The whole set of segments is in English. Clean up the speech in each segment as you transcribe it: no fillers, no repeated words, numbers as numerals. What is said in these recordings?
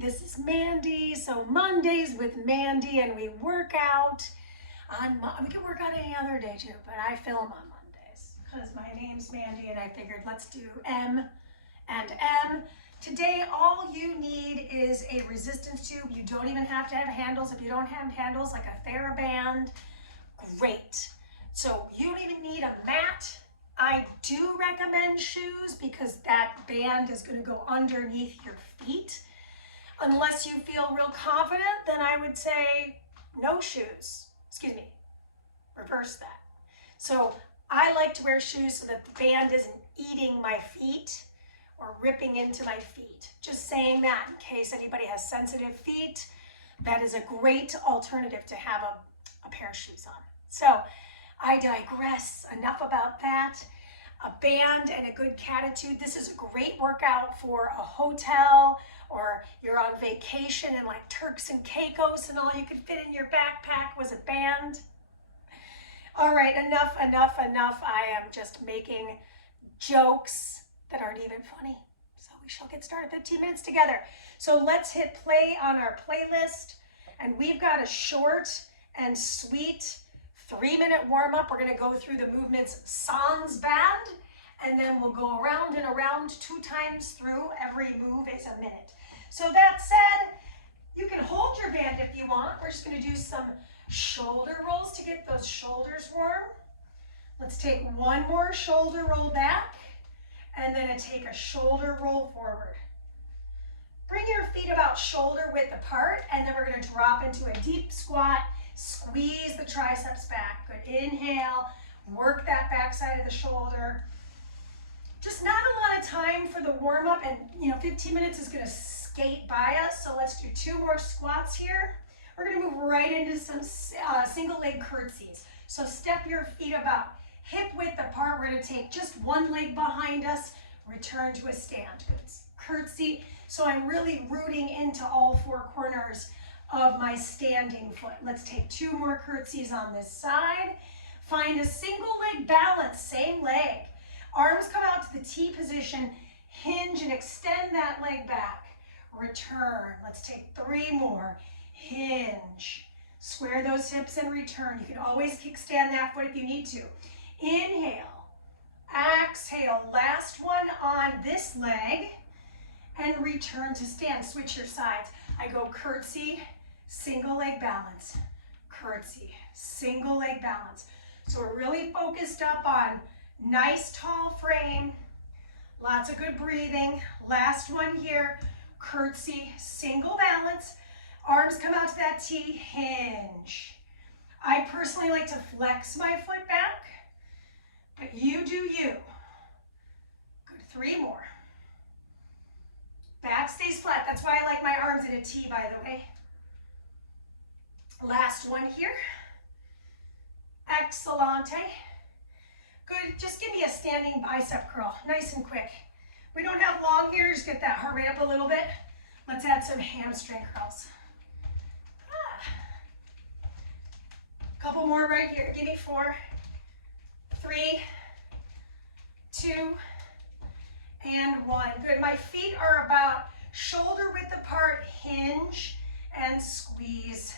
This is Mandee. So Mondays with Mandee, and we work out on, we can work out any other day too, but I film on Mondays because my name's Mandee and I figured let's do M and M. Today, all you need is a resistance tube. You don't even have to have handles. If you don't have handles, like a TheraBand, great. So you don't even need a mat. I do recommend shoes because that band is going to go underneath your feet. Unless you feel real confident, then I would say no shoes. Excuse me, reverse that. So I like to wear shoes so that the band isn't eating my feet or ripping into my feet. Just saying that in case anybody has sensitive feet, that is a great alternative to have a pair of shoes on. So I digress, enough about that. A band and a good catitude. This is a great workout for a hotel, or you're on vacation and like Turks and Caicos and all you could fit in your backpack was a band. All right, enough. I am just making jokes that aren't even funny. So we shall get started. 15 minutes together. So let's hit play on our playlist. And we've got a short and sweet 3-minute warm-up. We're going to go through the movements sans band, and then we'll go around and around 2 times through. Every move is a minute. So that said, you can hold your band if you want. We're just going to do some shoulder rolls to get those shoulders warm. Let's take one more shoulder roll back, and then take a shoulder roll forward. Bring your feet about shoulder width apart, and then we're going to drop into a deep squat. Squeeze the triceps back. Good. Inhale. Work that back side of the shoulder. Just not a lot of time for the warm-up, and 15 minutes is going to skate by us, so let's do 2 more squats here. We're going to move right into some single leg curtsies. So step your feet about hip width apart. We're going to take just one leg behind us, return to a stand. Good. Curtsy. So I'm really rooting into all 4 corners of my standing foot. Let's take 2 more curtsies on this side. Find a single leg balance, same leg. Arms come out to the T position, hinge and extend that leg back. Return. Let's take 3 more. Hinge. Square those hips and return. You can always kickstand that foot if you need to. Inhale. Exhale. Last one on this leg. And return to stand. Switch your sides. I go curtsy, single leg balance, curtsy, single leg balance. So we're really focused up on nice tall frame, lots of good breathing. Last one here, curtsy, single balance. Arms come out to that T, hinge. I personally like to flex my foot back, but you do you. Good, 3 more. Back stays flat. That's why I like my arms in a T, by the way. Last one here. Excellente. Good. Just give me a standing bicep curl. Nice and quick. We don't have long here. Just get that heart rate up a little bit. Let's add some hamstring curls. Couple more right here. Give me 4, 3, 2, and 1. Good. My feet are about shoulder width apart, hinge and squeeze.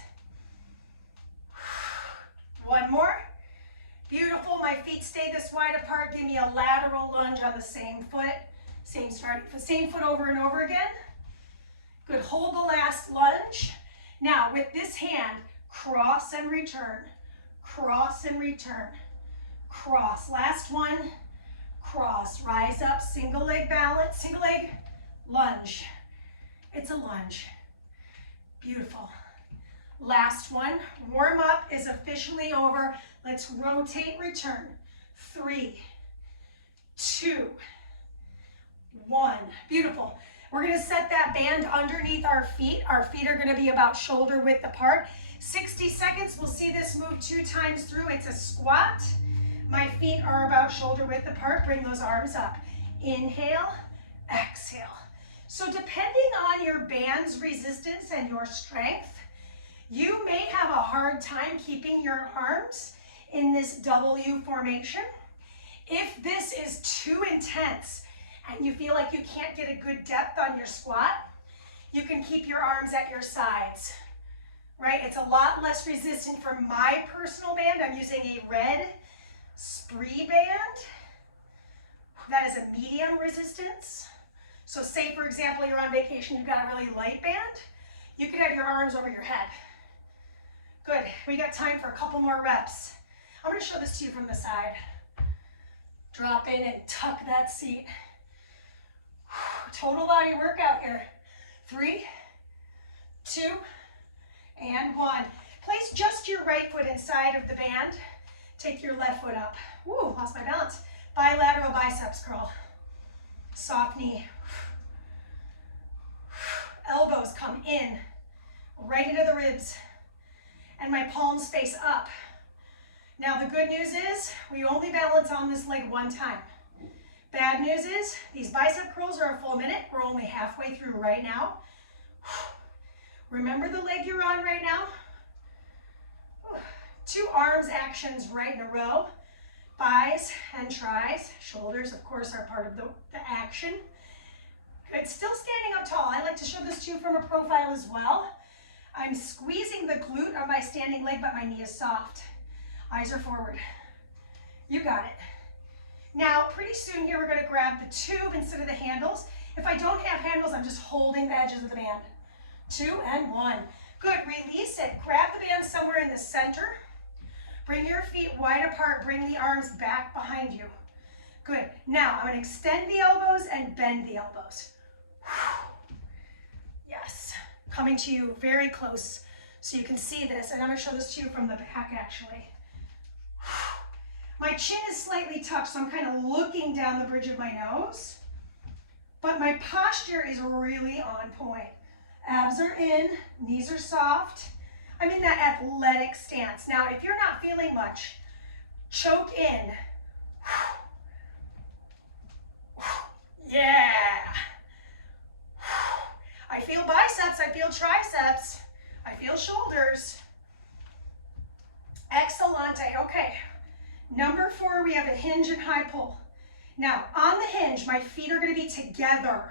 1 more. Beautiful. My feet stay this wide apart. Give me a lateral lunge on the same foot. Same foot over and over again. Good. Hold the last lunge. Now with this hand, cross and return. Cross and return. Cross. Last one. Cross, rise up, single leg balance, single leg lunge. It's a lunge. Beautiful. Last one. Warm up is officially over. Let's rotate, return. 3, 2, 1. Beautiful. We're going to set that band underneath our feet. Our feet are going to be about shoulder width apart. 60 seconds. We'll see this move 2 times through. It's a squat. My feet are about shoulder width apart. Bring those arms up. Inhale, exhale. So depending on your band's resistance and your strength, you may have a hard time keeping your arms in this W formation. If this is too intense and you feel like you can't get a good depth on your squat, You can keep your arms at your sides, right? It's a lot less resistant for my personal band. I'm using a red SPRI band. That is a medium resistance. So say, for example, you're on vacation, you've got a really light band. You could have your arms over your head. Good. We got time for a couple more reps. I'm going to show this to you from the side. Drop in and tuck that seat. Total body workout here. 3, 2, and 1. Place just your right foot inside of the band. Take your left foot up. Woo, lost my balance. Bilateral biceps curl. Soft knee. Elbows come in, right into the ribs. And my palms face up. Now the good news is, we only balance on this leg one time. Bad news is, these bicep curls are a full minute. We're only halfway through right now. Remember the leg you're on right now? 2 arms actions right in a row. Bis and tris. Shoulders, of course, are part of the action. Good, still standing up tall. I like to show this to you from a profile as well. I'm squeezing the glute of my standing leg, but my knee is soft. Eyes are forward. You got it. Now, pretty soon here, we're going to grab the tube instead of the handles. If I don't have handles, I'm just holding the edges of the band. 2 and 1. Good, release it. Grab the band somewhere in the center. Bring your feet wide apart. Bring the arms back behind you. Good. Now, I'm going to extend the elbows and bend the elbows. Yes. Coming to you very close so you can see this. And I'm going to show this to you from the back, actually. My chin is slightly tucked, so I'm kind of looking down the bridge of my nose. But my posture is really on point. Abs are in, knees are soft. I'm in that athletic stance. Now, if you're not feeling much, choke in. Yeah. I feel biceps, I feel triceps, I feel shoulders. Excellente. Okay. Number 4, we have a hinge and high pull. Now, on the hinge, my feet are going to be together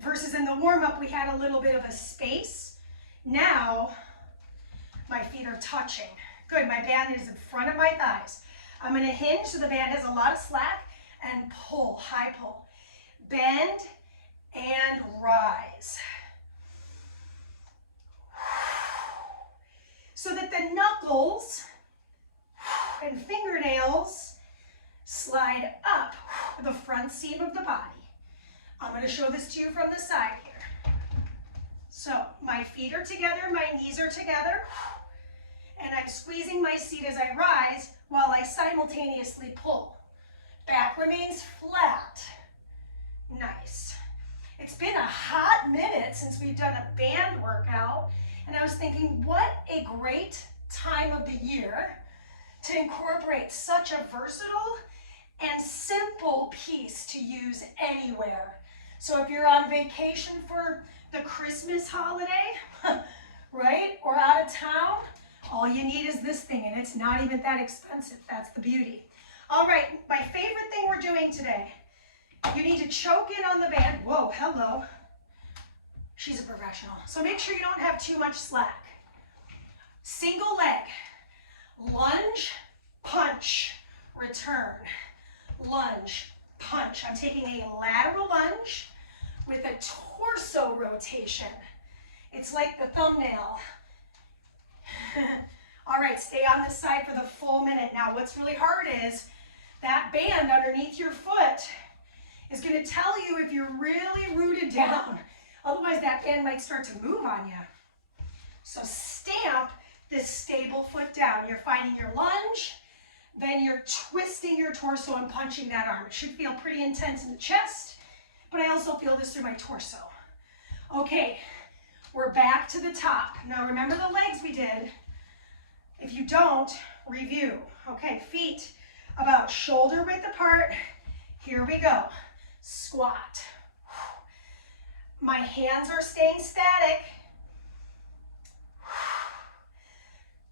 versus in the warm-up, we had a little bit of a space. Now, my feet are touching. Good, my band is in front of my thighs. I'm going to hinge so the band has a lot of slack and pull, high pull. Bend and rise. So that the knuckles and fingernails slide up the front seam of the body. I'm going to show this to you from the side here. So my feet are together, my knees are together, and I'm squeezing my seat as I rise while I simultaneously pull. Back remains flat. Nice. It's been a hot minute since we've done a band workout, and I was thinking, what a great time of the year to incorporate such a versatile and simple piece to use anywhere. So if you're on vacation for the Christmas holiday, right, or out of town, all you need is this thing, and it's not even that expensive. That's the beauty. All right, my favorite thing we're doing today, you need to choke in on the band. Whoa, hello. She's a professional. So make sure you don't have too much slack. Single leg, lunge, punch, return, lunge, punch. I'm taking a lateral lunge with a torso rotation. It's like the thumbnail. All right, stay on this side for the full minute. Now, what's really hard is that band underneath your foot is going to tell you if you're really rooted down. Otherwise, that band might start to move on you. So stamp this stable foot down. You're finding your lunge, then you're twisting your torso and punching that arm. It should feel pretty intense in the chest, but I also feel this through my torso. Okay, we're back to the top. Now remember the legs we did. If you don't, review. Okay, feet about shoulder width apart. Here we go. Squat. My hands are staying static.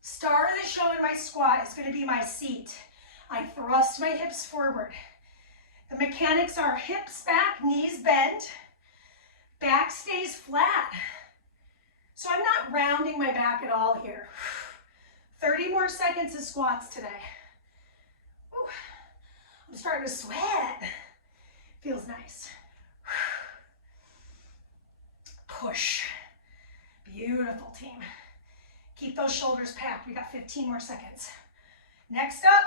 Star of the show in my squat is going to be my seat. I thrust my hips forward. The mechanics are hips back, knees bent. Back stays flat. So I'm not rounding my back at all here. 30 more seconds of squats today. Ooh, I'm starting to sweat. Feels nice. Push. Beautiful, team. Keep those shoulders packed. We got 15 more seconds. Next up,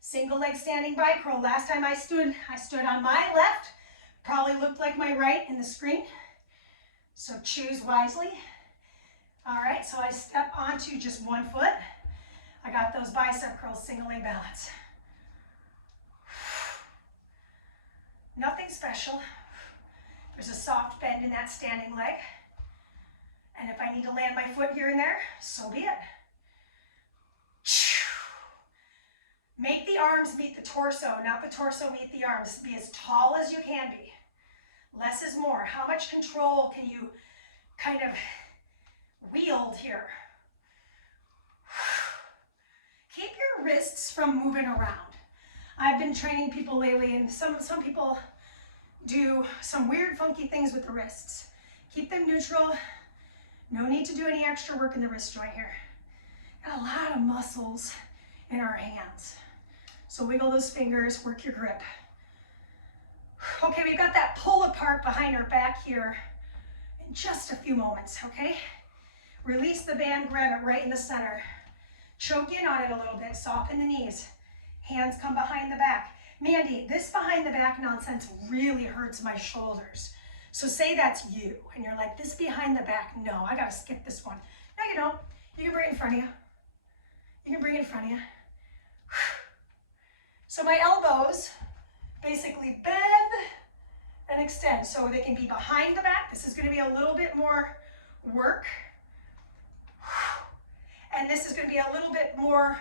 single leg standing bike roll. Last time I stood on my left. Probably looked like my right in the screen. So choose wisely. All right, so I step onto just one foot. I got those bicep curls, single leg balance. Nothing special. There's a soft bend in that standing leg. And if I need to land my foot here and there, so be it. Make the arms meet the torso, not the torso meet the arms. Be as tall as you can be. Less is more. How much control can you kind of wield here? Keep your wrists from moving around. I've been training people lately, and some people do some weird, funky things with the wrists. Keep them neutral. No need to do any extra work in the wrist joint here. Got a lot of muscles in our hands. So wiggle those fingers, work your grip. Okay, we've got that pull apart behind our back here in just a few moments, okay? Release the band, grab it right in the center. Choke in on it a little bit, soften the knees. Hands come behind the back. Mandee, this behind the back nonsense really hurts my shoulders. So say that's you, and you're like, this behind the back, no, I gotta skip this one. No, you don't. You can bring it in front of you. You can bring it in front of you. So my elbows basically bend and extend, so they can be behind the back. This is gonna be a little bit more work. And this is gonna be a little bit more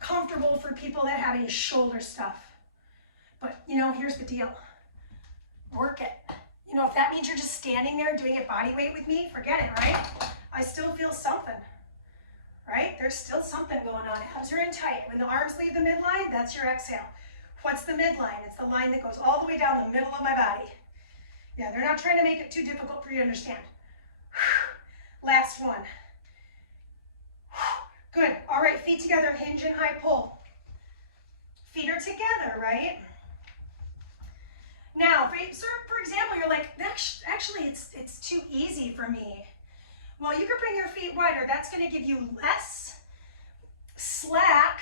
comfortable for people that have any shoulder stuff. But you know, here's the deal. Work it. You know, if that means you're just standing there doing it body weight with me, forget it, right? I still feel something, right? There's still something going on. Abs are in tight. When the arms leave the midline, that's your exhale. What's the midline? It's the line that goes all the way down the middle of my body. Yeah, they're not trying to make it too difficult for you to understand. Last one. Good. All right, feet together, hinge and high pull. Feet are together, right? Now, for example, you're like, actually, it's too easy for me. Well, you can bring your feet wider. That's going to give you less slack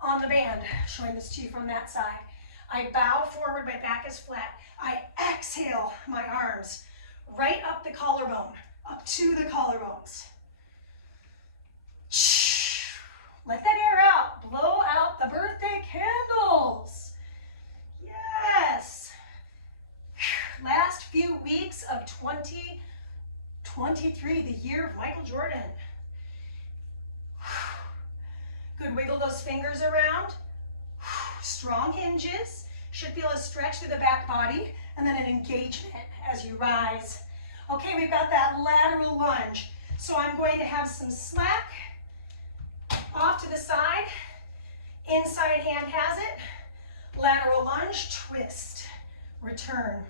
on the band. Showing this to you from that side. I bow forward, my back is flat. I exhale my arms right up the collarbone, up to the collarbones. Let that air out. Blow out the birthday candles. Yes. Last few weeks of 2023, the year of Michael Jordan. Good, wiggle those fingers around. Strong hinges. Should feel a stretch through the back body and then an engagement as you rise. Okay, we've got that lateral lunge. So I'm going to have some slack off to the side. Inside hand has it. Lateral lunge, twist, return,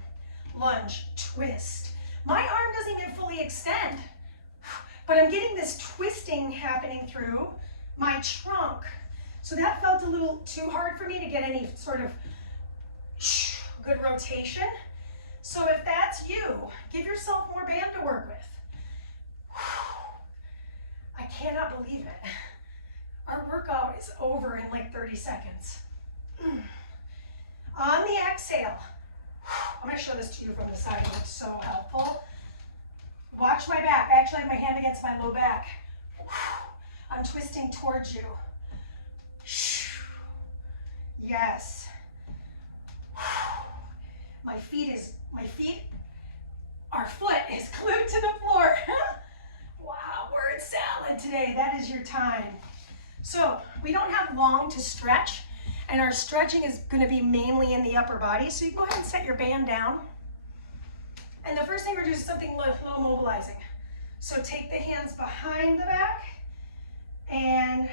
lunge, twist. My arm doesn't even fully extend, but I'm getting this twisting happening through my trunk. So that felt a little too hard for me to get any sort of good rotation. So if that's you, give yourself more band to work with. I cannot believe it. Our workout is over in like 30 seconds. On the exhale, I'm going to show this to you from the side. It's so helpful. Watch my back. I actually have my hand against my low back. I'm twisting towards you. Yes. Our foot is glued to the floor. Wow, word salad today. That is your time. So we don't have long to stretch, and our stretching is going to be mainly in the upper body. So you go ahead and set your band down. And the first thing we're doing is something low mobilizing. So take the hands behind the back and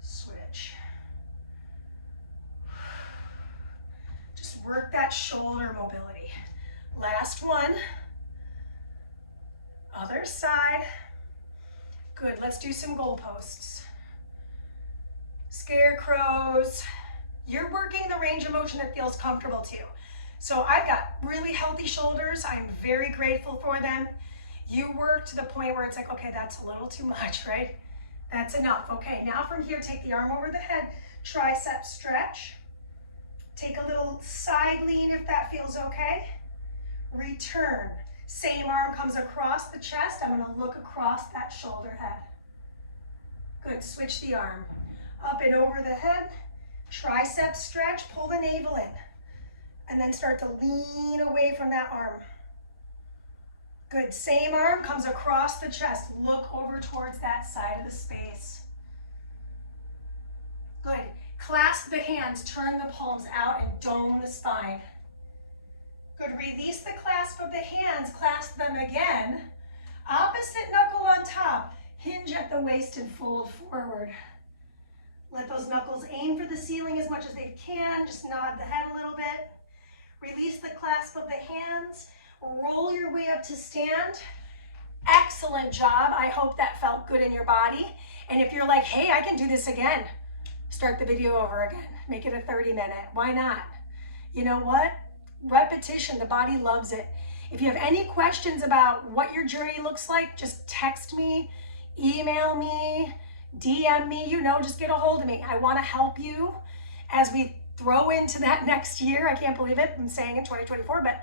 switch. Just work that shoulder mobility. Last one. Let's do some goalposts. Scarecrows. You're working the range of motion that feels comfortable to you. So I've got really healthy shoulders. I'm very grateful for them. You work to the point where it's like, okay, that's a little too much, right? That's enough. Okay, now from here, take the arm over the head, tricep stretch. Take a little side lean if that feels okay. Return. Same arm comes across the chest. I'm gonna look across that shoulder head. Good, switch the arm. Up and over the head, tricep stretch, pull the navel in. And then start to lean away from that arm. Good, same arm comes across the chest. Look over towards that side of the space. Good, clasp the hands, turn the palms out and dome the spine. Good, release the clasp of the hands, clasp them again. Opposite knuckle on top, hinge at the waist and fold forward. Let those knuckles aim for the ceiling as much as they can, just nod the head a little bit. Release the clasp of the hands, roll your way up to stand. Excellent job. I hope that felt good in your body. And if you're like, hey, I can do this again, start the video over again. Make it a 30-minute. Why not? You know what? Repetition, the body loves it. If you have any questions about what your journey looks like, just text me, email me, DM me, just get a hold of me. I want to help you as we throw into that next year. I can't believe it. I'm saying in 2024, but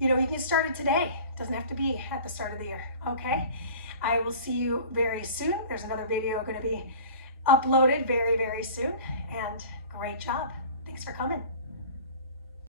you can start it today. It doesn't have to be at the start of the year, okay? I will see you very soon. There's another video going to be uploaded very, very soon, and great job. Thanks for coming.